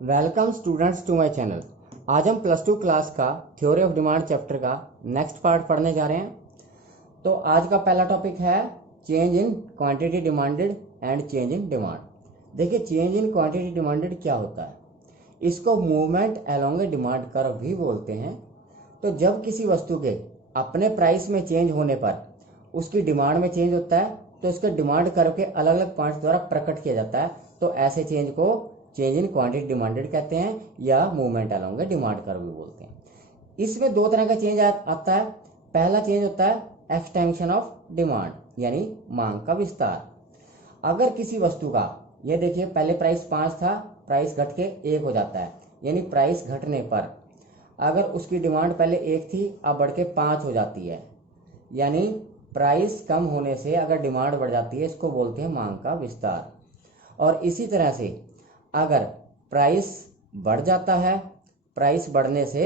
Welcome students to my channel. आज हम plus two class का थ्योरी ऑफ डिमांड चैप्टर का नेक्स्ट पार्ट पढ़ने जा रहे हैं। तो आज का पहला टॉपिक है change in quantity demanded and change in demand. देखिए, चेंज इन क्वांटिटी डिमांडेड क्या होता है। इसको मूवमेंट अलोंग ए डिमांड कर्व भी बोलते हैं। तो जब किसी वस्तु के अपने प्राइस में चेंज होने पर उसकी डिमांड में चेंज होता है तो उसके डिमांड कर्व के अलग अलग पॉइंट्स द्वारा प्रकट किया जाता है। तो ऐसे चेंज को चेंज इन क्वांटिटी डिमांडेड कहते हैं या मूवमेंट अलोंग डिमांड कर्व भी बोलते हैं। इसमें दो तरह का चेंज आता है। पहला चेंज होता है एक्सटेंशन ऑफ डिमांड यानी मांग का विस्तार। अगर किसी वस्तु का, ये देखिए, पहले प्राइस 5 था, प्राइस घट के 1 हो जाता है, यानी प्राइस घटने पर अगर उसकी डिमांड पहले 1 थी अब बढ़ के 5 हो जाती है, यानी प्राइस कम होने से अगर डिमांड बढ़ जाती है, इसको बोलते हैं मांग का विस्तार। और इसी तरह से अगर प्राइस बढ़ जाता है, प्राइस बढ़ने से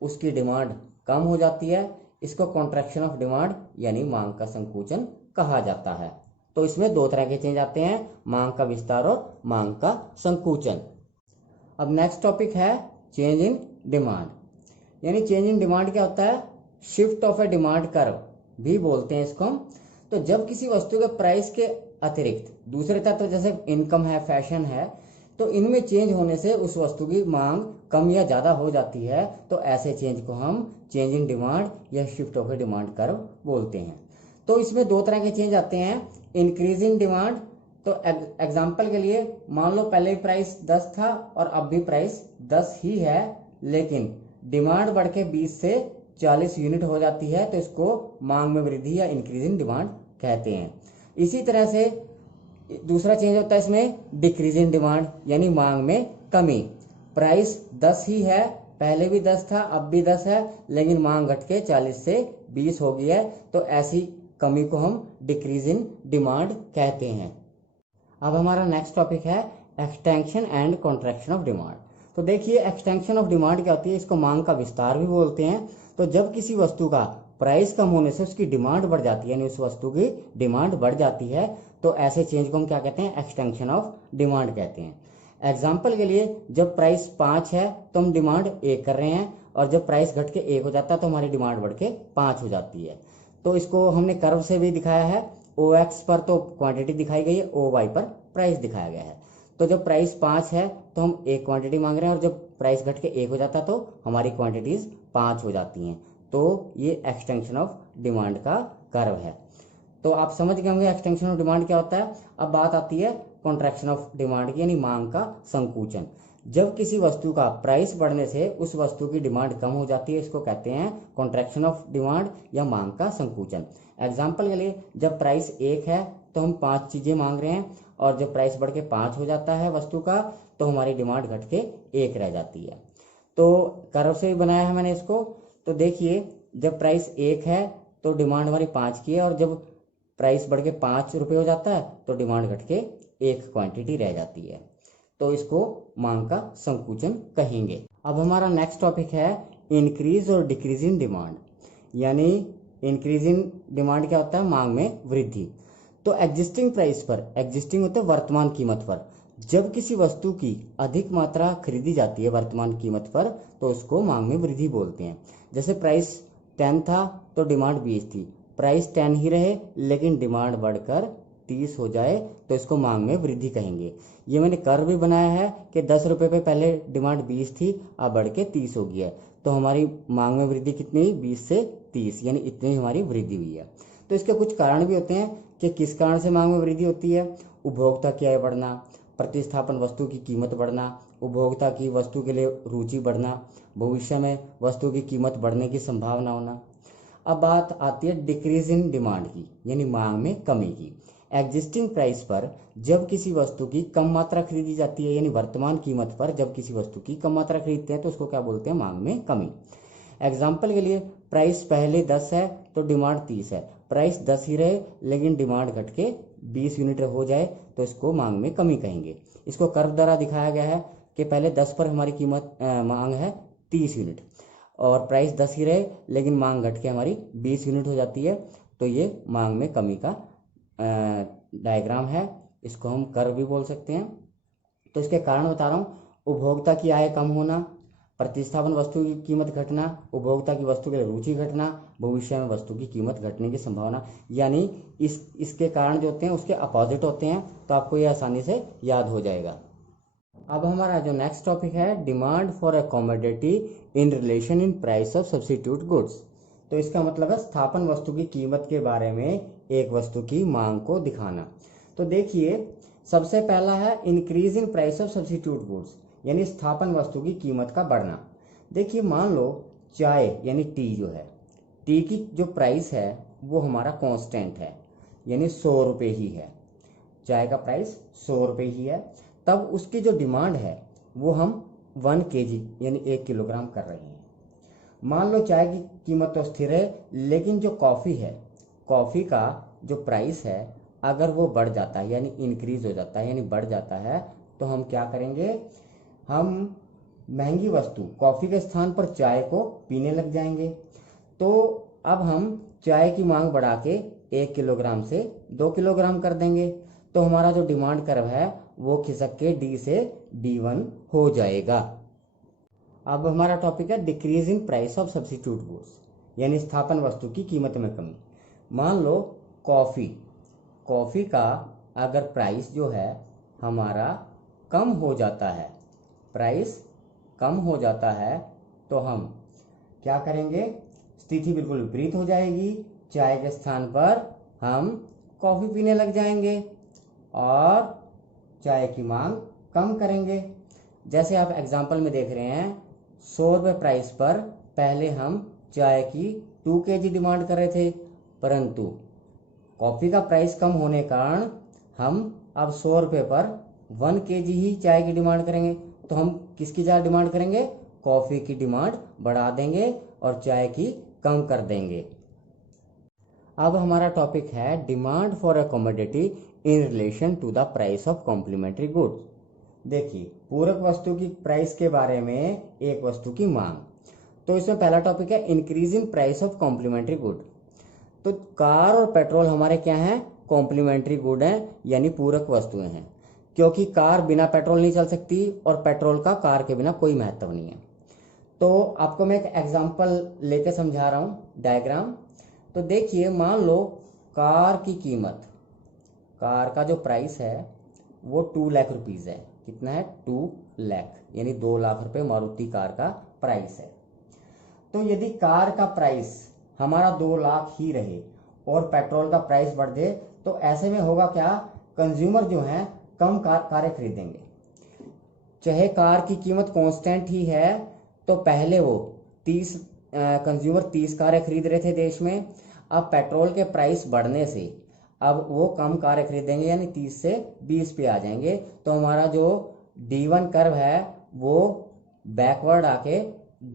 उसकी डिमांड कम हो जाती है, इसको कॉन्ट्रैक्शन ऑफ डिमांड यानी मांग का संकुचन कहा जाता है। तो इसमें दो तरह के चेंज आते हैं, मांग का विस्तार और मांग का संकुचन। अब नेक्स्ट टॉपिक है चेंज इन डिमांड। यानी चेंज इन डिमांड क्या होता है, shift of A demand curve भी बोलते हैं इसको हम। तो जब किसी वस्तु के प्राइस के अतिरिक्त दूसरे तत्व जैसे इनकम है, फैशन है, तो इनमें चेंज होने से उस वस्तु की मांग कम या ज्यादा हो जाती है। तो ऐसे चेंज को हम चेंज इन डिमांड या shift of A demand curve बोलते हैं। तो इसमें दो तरह के चेंज आते हैं, इंक्रीज इन डिमांड। तो एग्जांपल के लिए मान लो पहले प्राइस 10 था और अब भी प्राइस 10 ही है, लेकिन डिमांड बढ़ के 20 से 40 यूनिट हो जाती है, तो इसको मांग में वृद्धि या इंक्रीज इन डिमांड कहते हैं। इसी तरह से दूसरा चेंज होता है इसमें डिक्रीज इन डिमांड यानी मांग में कमी। प्राइस 10 ही है, पहले भी 10 था अब भी 10 है, लेकिन मांग घट के 40 से 20 हो गई है, तो ऐसी कमी को हम डिक्रीज इन डिमांड कहते हैं। अब हमारा नेक्स्ट टॉपिक है extension and contraction of demand. तो देखिए, एक्सटेंशन ऑफ डिमांड क्या होती है, इसको मांग का विस्तार भी बोलते हैं। तो जब किसी वस्तु का प्राइस कम होने से उसकी डिमांड बढ़ जाती है, यानी उस वस्तु की डिमांड बढ़ जाती है, तो ऐसे चेंज को हम क्या कहते हैं, एक्सटेंशन ऑफ डिमांड कहते हैं। एग्जाम्पल के लिए जब प्राइस 5 है तो हम डिमांड 1 कर रहे हैं, और जब प्राइस घट के 1 हो जाता है तो हमारी डिमांड बढ़ के 5 हो जाती है। तो इसको हमने कर्व से भी दिखाया है, OX पर तो क्वांटिटी दिखाई गई है, OY पर प्राइस दिखाया गया है। तो जब प्राइस 5 है तो हम 1 क्वांटिटी मांग रहे हैं, और जब प्राइस घट के 1 हो जाता है तो हमारी क्वांटिटीज 5 हो जाती हैं। तो ये एक्सटेंशन ऑफ डिमांड का कर्व है। तो आप समझ गए होंगे एक्सटेंशन ऑफ डिमांड क्या होता है। अब बात आती है कॉन्ट्रैक्शन ऑफ डिमांड की, यानी मांग का संकुचन। जब किसी वस्तु का प्राइस बढ़ने से उस वस्तु की डिमांड कम हो जाती है, इसको कहते हैं कॉन्ट्रैक्शन ऑफ डिमांड या मांग का संकुचन। एग्जाम्पल के लिए जब प्राइस 1 है तो हम 5 चीजें मांग रहे हैं, और जब प्राइस बढ़ के 5 हो जाता है वस्तु का, तो हमारी डिमांड घट के 1 रह जाती है। तो कर्व से भी बनाया है मैंने इसको। तो देखिए, जब प्राइस 1 है तो डिमांड हमारी 5 की है, और जब प्राइस बढ़ के 5 रुपये हो जाता है तो डिमांड घट के 1 क्वांटिटी रह जाती है। तो इसको मांग का संकुचन कहेंगे। अब हमारा नेक्स्ट टॉपिक है इंक्रीज और डिक्रीज इन डिमांड। यानी इंक्रीज इन डिमांड क्या होता है, मांग में वृद्धि। तो एग्जिस्टिंग प्राइस पर, एग्जिस्टिंग होता है वर्तमान कीमत पर, जब किसी वस्तु की अधिक मात्रा खरीदी जाती है वर्तमान कीमत पर, तो उसको मांग में वृद्धि बोलते हैं। जैसे प्राइस 10 था तो डिमांड 20 थी, प्राइस 10 ही रहे लेकिन डिमांड बढ़कर 30 हो जाए, तो इसको मांग में वृद्धि कहेंगे। ये मैंने कर्व भी बनाया है कि 10 रुपये पे पहले डिमांड 20 थी, अब बढ़ के 30 हो गई है, तो हमारी मांग में वृद्धि कितनी हुई, 20 से 30, यानी इतनी हमारी वृद्धि हुई है। तो इसके कुछ कारण भी होते हैं कि किस कारण से मांग में वृद्धि होती है। उपभोक्ता की आय बढ़ना, प्रतिस्थापन वस्तु की कीमत बढ़ना, उपभोक्ता की वस्तु के लिए रुचि बढ़ना, भविष्य में वस्तु की कीमत बढ़ने की संभावना होना। अब बात आती है डिक्रीज इन डिमांड की, यानी मांग में कमी की। एग्जिस्टिंग प्राइस पर जब किसी वस्तु की कम मात्रा खरीदी जाती है, यानी वर्तमान कीमत पर जब किसी वस्तु की कम मात्रा खरीदते हैं, तो उसको क्या बोलते हैं, मांग में कमी। एग्जाम्पल के लिए प्राइस पहले 10 है तो डिमांड 30 है, प्राइस 10 ही रहे लेकिन डिमांड घट के 20 यूनिट हो जाए, तो इसको मांग में कमी कहेंगे। इसको कर्व द्वारा दिखाया गया है कि पहले 10 पर हमारी कीमत मांग है 30 यूनिट, और प्राइस 10 ही रहे लेकिन मांग घट के हमारी 20 यूनिट हो जाती है, तो ये मांग में कमी का डायग्राम है। इसको हम कर्व भी बोल सकते हैं। तो इसके कारण बता रहा हूँ, उपभोक्ता की आय कम होना, प्रतिस्थापन वस्तु की कीमत घटना, उपभोक्ता की वस्तु के लिए रुचि घटना, भविष्य में वस्तु की कीमत घटने की संभावना। यानी इसके कारण जो होते हैं उसके अपोजिट होते हैं, तो आपको ये आसानी से याद हो जाएगा। अब हमारा जो नेक्स्ट टॉपिक है, demand for a commodity in relation in price of substitute goods. तो इसका मतलब है स्थापन वस्तु की कीमत के बारे में एक वस्तु की मांग को दिखाना। तो देखिए, सबसे पहला है increase in price of substitute goods, यानी स्थापन वस्तु की कीमत का बढ़ना। देखिए, मान लो चाय यानी टी जो है, टी की जो प्राइस है वो हमारा कांस्टेंट है, यानी 100 रुपये ही है। चाय का प्राइस 100 रुपये ही है। तब उसकी जो डिमांड है वो हम 1 kg यानी 1 किलोग्राम कर रहे हैं। मान लो चाय की कीमत तो स्थिर है, लेकिन जो कॉफ़ी है, कॉफ़ी का जो प्राइस है अगर वो बढ़ जाता है यानी इंक्रीज हो जाता है यानी बढ़ जाता है, तो हम क्या करेंगे, हम महंगी वस्तु कॉफ़ी के स्थान पर चाय को पीने लग जाएंगे। तो अब हम चाय की मांग बढ़ा के 1 किलोग्राम से 2 किलोग्राम कर देंगे। तो हमारा जो डिमांड कर्व है वो खिसक के डी से D1 हो जाएगा। अब हमारा टॉपिक है decrease in price of substitute goods, यानी स्थापन वस्तु की कीमत में कमी। मान लो कॉफ़ी का अगर प्राइस जो है हमारा कम हो जाता है, प्राइस कम हो जाता है, तो हम क्या करेंगे, स्थिति बिल्कुल विपरीत हो जाएगी। चाय के स्थान पर हम कॉफ़ी पीने लग जाएंगे और चाय की मांग कम करेंगे। जैसे आप एग्जाम्पल में देख रहे हैं, 100 रुपये प्राइस पर पहले हम चाय की 2 kg डिमांड कर रहे थे, परंतु कॉफ़ी का प्राइस कम होने के कारण हम अब 100 रुपये पर 1 kg ही चाय की डिमांड करेंगे। तो हम किसकी ज़्यादा डिमांड करेंगे, कॉफ़ी की डिमांड बढ़ा देंगे और चाय की कम कर देंगे। अब हमारा टॉपिक है demand for a commodity in relation to the price of complementary goods. देखिए, पूरक वस्तु की प्राइस के बारे में एक वस्तु की मांग। तो इसमें पहला टॉपिक है increase in price of complementary good. तो कार और पेट्रोल हमारे क्या हैं, कॉम्प्लीमेंट्री गुड हैं, यानी पूरक वस्तुएं हैं, क्योंकि कार बिना पेट्रोल नहीं चल सकती और पेट्रोल का कार के बिना कोई महत्व नहीं है। तो आपको मैं एक एग्जांपल लेके समझा रहा हूँ, डायग्राम। तो देखिए, मान लो कार की कीमत, कार का जो प्राइस है वो 2 लाख रुपीज़ है। कितना है, 2 लाख, यानी 2 लाख रुपए मारुति कार का प्राइस है। तो यदि कार का प्राइस हमारा 2 लाख ही रहे और पेट्रोल का प्राइस बढ़ दे, तो ऐसे में होगा क्या, कंज्यूमर जो हैं कम कारें खरीदेंगे। चाहे कार की कीमत कांस्टेंट ही है, तो पहले वो 30 कंज्यूमर 30 कारें खरीद रहे थे देश में। अब पेट्रोल के प्राइस बढ़ने से अब वो कम कारें खरीदेंगे, यानी 30 से 20 पे आ जाएंगे। तो हमारा जो D1 कर्व है वो बैकवर्ड आके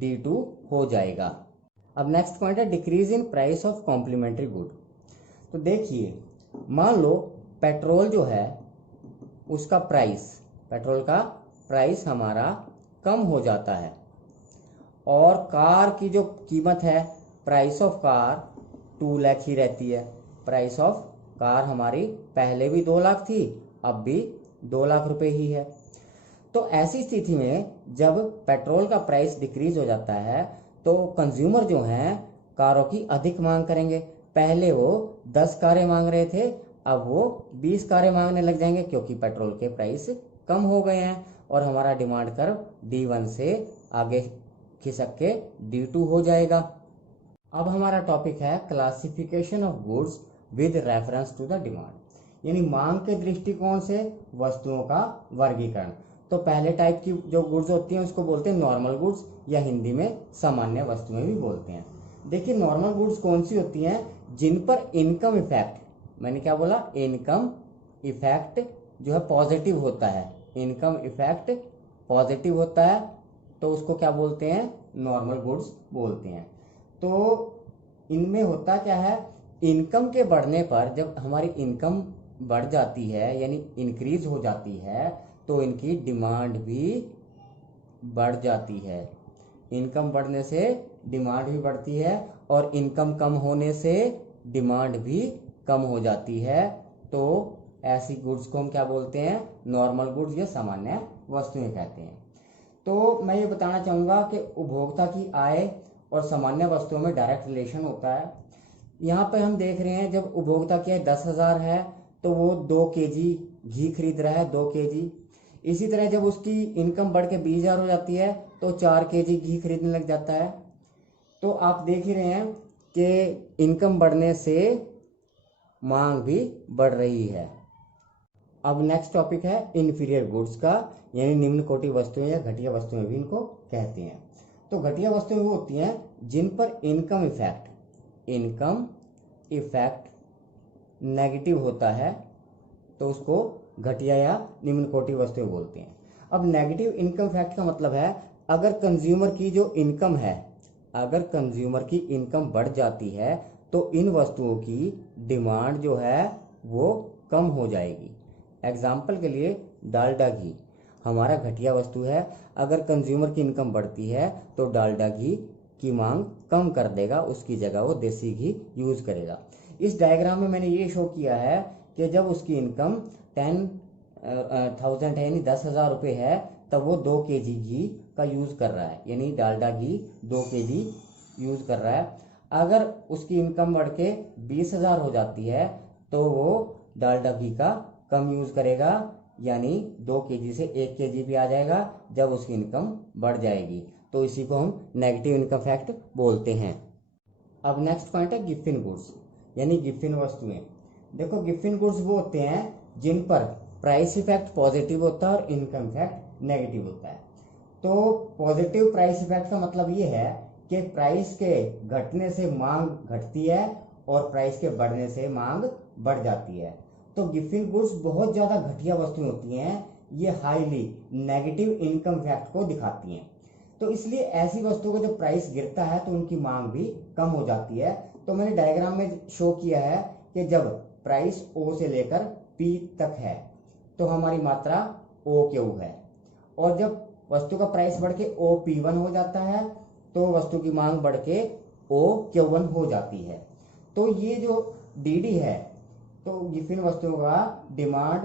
D2 हो जाएगा। अब नेक्स्ट पॉइंट है decrease in price of complementary good. तो देखिए, मान लो पेट्रोल जो है उसका प्राइस, पेट्रोल का प्राइस हमारा कम हो जाता है और कार की जो कीमत है, प्राइस ऑफ कार 2 लाख ही रहती है। प्राइस ऑफ कार हमारी पहले भी 2 लाख थी, अब भी 2 लाख रुपए ही है। तो ऐसी स्थिति में जब पेट्रोल का प्राइस डिक्रीज हो जाता है, तो कंज्यूमर जो हैं कारों की अधिक मांग करेंगे। पहले वो 10 कारें मांग रहे थे, अब वो 20 कारें मांगने लग जाएंगे, क्योंकि पेट्रोल के प्राइस कम हो गए हैं और हमारा डिमांड कर्व D1 से आगे खिसक के D2 हो जाएगा। अब हमारा टॉपिक है classification of goods with reference to the demand, यानी मांग के दृष्टिकोण से वस्तुओं का वर्गीकरण। तो पहले टाइप की जो गुड्स होती हैं उसको बोलते हैं नॉर्मल गुड्स, या हिंदी में सामान्य वस्तुएं भी बोलते हैं। देखिए, नॉर्मल गुड्स कौन सी होती हैं, जिन पर इनकम इफेक्ट, मैंने क्या बोला, इनकम इफेक्ट जो है पॉजिटिव होता है, इनकम इफेक्ट पॉजिटिव होता है, तो उसको क्या बोलते हैं, नॉर्मल गुड्स बोलते हैं। तो इनमें होता क्या है, इनकम के बढ़ने पर, जब हमारी इनकम बढ़ जाती है यानी इंक्रीज हो जाती है, तो इनकी डिमांड भी बढ़ जाती है। इनकम बढ़ने से डिमांड भी बढ़ती है और इनकम कम होने से डिमांड भी कम हो जाती है। तो ऐसी गुड्स को हम क्या बोलते हैं, नॉर्मल गुड्स या सामान्य वस्तुएं कहते हैं। तो मैं ये बताना चाहूँगा कि उपभोक्ता की आय और सामान्य वस्तुओं में डायरेक्ट रिलेशन होता है। यहाँ पे हम देख रहे हैं जब उपभोक्ता की आय 10,000 है तो वो 2 केजी घी खरीद रहा है, 2 केजी। इसी तरह जब उसकी इनकम बढ़ के 20,000 हो जाती है तो 4 केजी घी खरीदने लग जाता है। तो आप देख ही रहे हैं कि इनकम बढ़ने से मांग भी बढ़ रही है। अब नेक्स्ट टॉपिक है इन्फीरियर गुड्स का, यानी निम्न कोटि वस्तुएं या घटिया वस्तुएं भी इनको कहते हैं। तो घटिया वस्तुएं वो होती हैं जिन पर इनकम इफेक्ट नेगेटिव होता है, तो उसको घटिया या निम्न कोटि वस्तुएं बोलते हैं। अब नेगेटिव इनकम फैक्ट का मतलब है अगर कंज्यूमर की इनकम बढ़ जाती है तो इन वस्तुओं की डिमांड जो है वो कम हो जाएगी। एग्जाम्पल के लिए डालडा घी हमारा घटिया वस्तु है, अगर कंज्यूमर की इनकम बढ़ती है तो डालडा घी की मांग कम कर देगा, उसकी जगह वो देसी घी यूज करेगा। इस डायग्राम में मैंने ये शो किया है कि जब उसकी इनकम 10,000 है, यानी 10,000 रुपये है, तब वो 2 केजी घी का यूज कर रहा है, यानी डालडा घी 2 केजी यूज कर रहा है। अगर उसकी इनकम बढ़ के 20,000 हो जाती है तो वो डालडा घी का कम यूज करेगा, यानी 2 केजी से 1 केजी भी आ जाएगा जब उसकी इनकम बढ़ जाएगी। तो इसी को हम नेगेटिव इनकम फैक्ट बोलते हैं। अब नेक्स्ट पॉइंट है गिफ्ट इन गुड्स, यानी गिफ्ट इन वस्तुएं। देखो गिफ्ट इन गुड्स वो होते हैं जिन पर प्राइस इफेक्ट पॉजिटिव होता है और इनकम इफेक्ट नेगेटिव होता है। तो पॉजिटिव प्राइस इफेक्ट का मतलब ये है कि प्राइस के घटने से मांग घटती है और प्राइस के बढ़ने से मांग बढ़ जाती है। तो गिफ्ट इन गुड्स बहुत ज्यादा घटिया वस्तुएं होती हैं, ये हाईली नेगेटिव इनकम फैक्ट को दिखाती हैं। तो इसलिए ऐसी वस्तुओं का जब प्राइस गिरता है तो उनकी मांग भी कम हो जाती है। तो मैंने डायग्राम में शो किया है कि जब प्राइस ओ से लेकर पी तक है तो हमारी मात्रा ओ क्यू है, और जब वस्तु का प्राइस बढ़ के ओ P1 हो जाता है तो वस्तु की मांग बढ़ के ओ Q1 हो जाती है। तो ये जो डीडी है, तो गिफ्ट इन वस्तुओं का डिमांड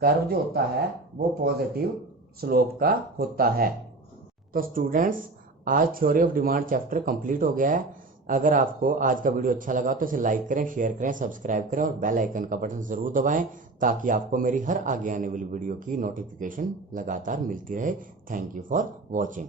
कर्व जो होता है वो पॉजिटिव स्लोप का होता है। तो स्टूडेंट्स, आज theory of demand chapter complete हो गया है। अगर आपको आज का वीडियो अच्छा लगा तो इसे लाइक करें, शेयर करें, सब्सक्राइब करें और बेल आइकन का बटन ज़रूर दबाएं ताकि आपको मेरी हर आगे आने वाली वीडियो की नोटिफिकेशन लगातार मिलती रहे। Thank you for watching.